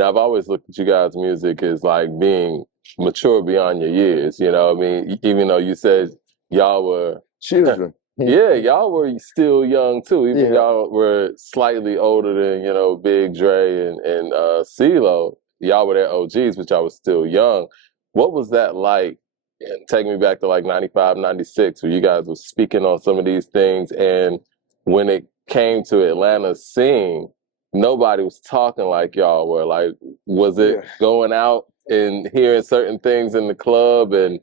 I've always looked at you guys' music as like being mature beyond your years. You know, what I mean, even though you said y'all were Children. yeah, y'all were still young too. Even Yeah. y'all were slightly older than Big Dre and CeeLo. Y'all were their OGs, but y'all was still young. What was that like? And take me back to like 95, 96, where you guys were speaking on some of these things, and when it came to Atlanta scene, nobody was talking like y'all were. Like, was it going out and hearing certain things in the club and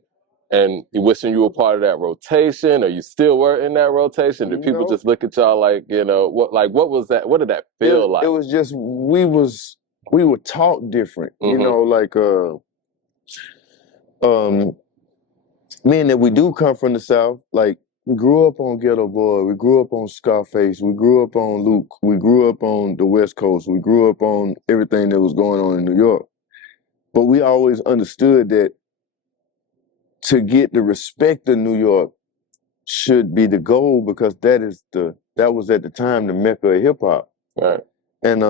you wishing you were part of that rotation, or you still were in that rotation? Did people just look at y'all like, what was that? What did that feel like? It was just we were taught different, like meaning that we do come from the South. Like, we grew up on Ghetto Boy, we grew up on Scarface, we grew up on Luke, we grew up on the West Coast, we grew up on everything that was going on in New York. But we always understood that to get the respect of New York should be the goal, because that was at the time the mecca of hip hop. Right. And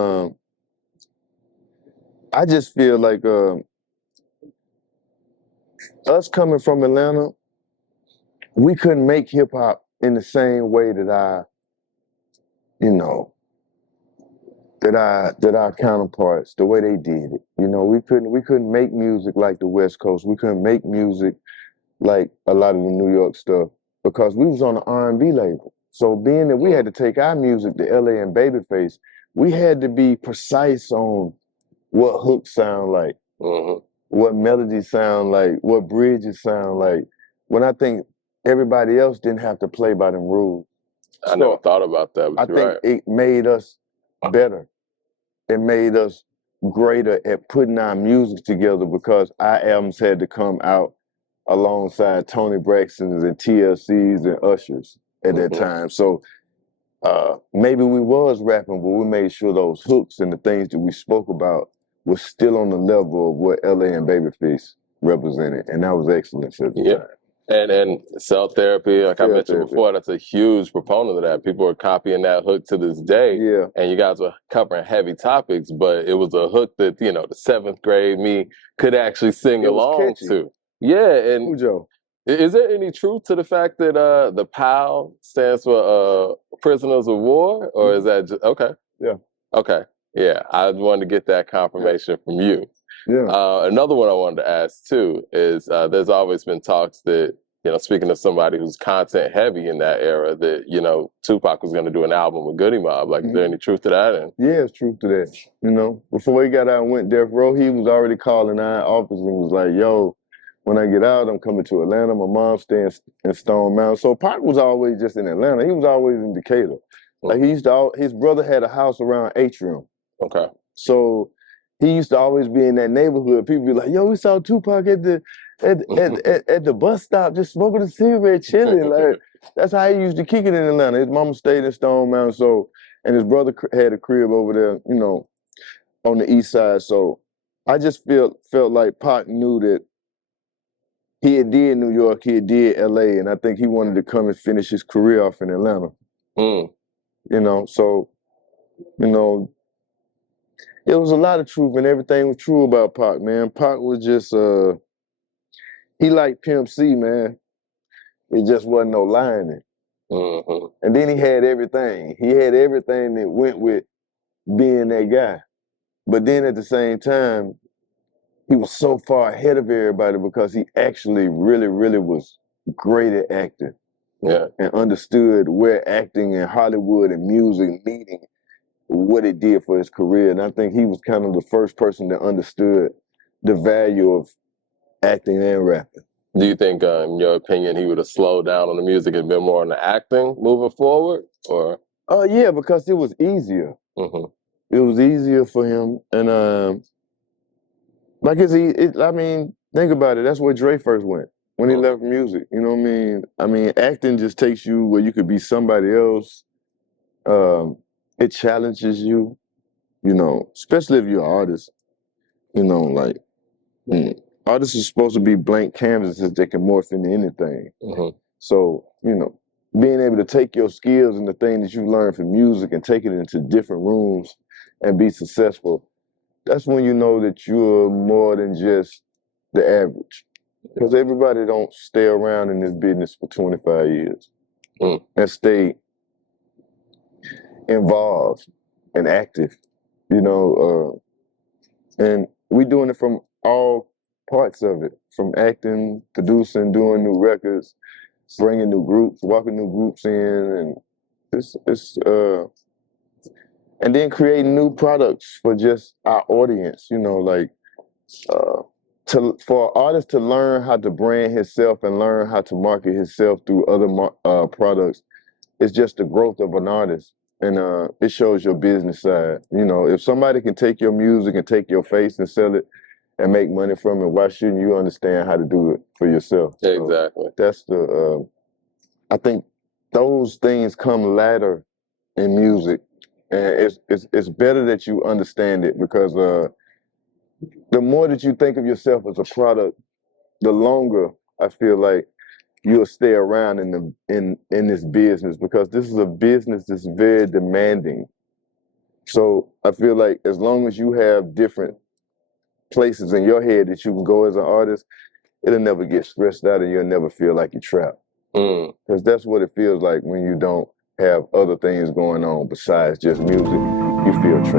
I just feel like us coming from Atlanta, we couldn't make hip hop in the same way that our counterparts, the way they did it. We couldn't make music like the West Coast. We couldn't make music like a lot of the New York stuff, because we was on the R&B label. So being that we had to take our music to LA and Babyface, we had to be precise on what hooks sound like, what melodies sound like, what bridges sound like, when I think everybody else didn't have to play by them rules. I never thought about that, but I think it made us better. It made us greater at putting our music together, because our albums had to come out alongside Tony Braxton's and TLC's and Usher's at that time. So maybe we was rapping, but we made sure those hooks and the things that we spoke about was still on the level of what LA and Babyface represented, and that was excellence at the time. And cell therapy, like I mentioned before, that's a huge proponent of that. People are copying that hook to this day. Yeah. And you guys were covering heavy topics, but it was a hook that, the 7th grade me could actually sing along to. Yeah. And Ujo, is there any truth to the fact that the POW stands for Prisoners of War? Or is that just, okay. Yeah. Okay. Yeah. I wanted to get that confirmation from you. Yeah. Another one I wanted to ask too is there's always been talks that, speaking of somebody who's content heavy in that era, that, Tupac was going to do an album with Goodie Mob. Like, is there any truth to that? And yeah, it's truth to that. Before he got out and went Death Row, he was already calling our office and was like, yo, when I get out, I'm coming to Atlanta. My mom's staying in Stone Mountain. So Pac was always just in Atlanta. He was always in Decatur. Like, his brother had a house around Atrium. Okay. So he used to always be in that neighborhood. People be like, yo, we saw Tupac at the bus stop just smoking a cigarette, chilling. Like, that's how he used to kick it in Atlanta. His mama stayed in Stone Mountain, and his brother had a crib over there, on the east side. So I just felt like Pac knew that he had did New York, he had did LA, and I think he wanted to come and finish his career off in Atlanta. It was a lot of truth, and everything was true about Pac, man. Pac was just, he liked Pimp C, man. It just wasn't no lying it. And then he had everything. He had everything that went with being that guy. But then at the same time, he was so far ahead of everybody because he actually really, really was great at acting. Yeah. And understood where acting and Hollywood and music meeting, what it did for his career. And I think he was kind of the first person that understood the value of acting and rapping. Do you think, in your opinion, he would have slowed down on the music and been more on the acting moving forward? Or? Yeah, because it was easier. It was easier for him. And think about it. That's where Dre first went when he left music. You know what I mean? I mean, acting just takes you where you could be somebody else. It challenges you, especially if you're an artist. Artists are supposed to be blank canvases that can morph into anything. So, being able to take your skills and the thing that you learned from music and take it into different rooms and be successful, that's when you know that you're more than just the average. Because everybody don't stay around in this business for 25 years and stay involved and active, you know. And we doing it from all parts of it, from acting, producing, doing new records, bringing new groups, walking new groups in, and it's and then creating new products for just our audience, you know, like for an artist to learn how to brand himself and learn how to market himself through other products. It's just the growth of an artist, and it shows your business side. You know, if somebody can take your music and take your face and sell it and make money from it, why shouldn't you understand how to do it for yourself? Exactly. So that's the. I think those things come later in music, and it's better that you understand it, because the more that you think of yourself as a product, the longer I feel like you'll stay around in this business, because this is a business that's very demanding. So I feel like as long as you have different places in your head that you can go as an artist, it'll never get stressed out and you'll never feel like you're trapped. Because that's what it feels like when you don't have other things going on besides just music. You feel trapped.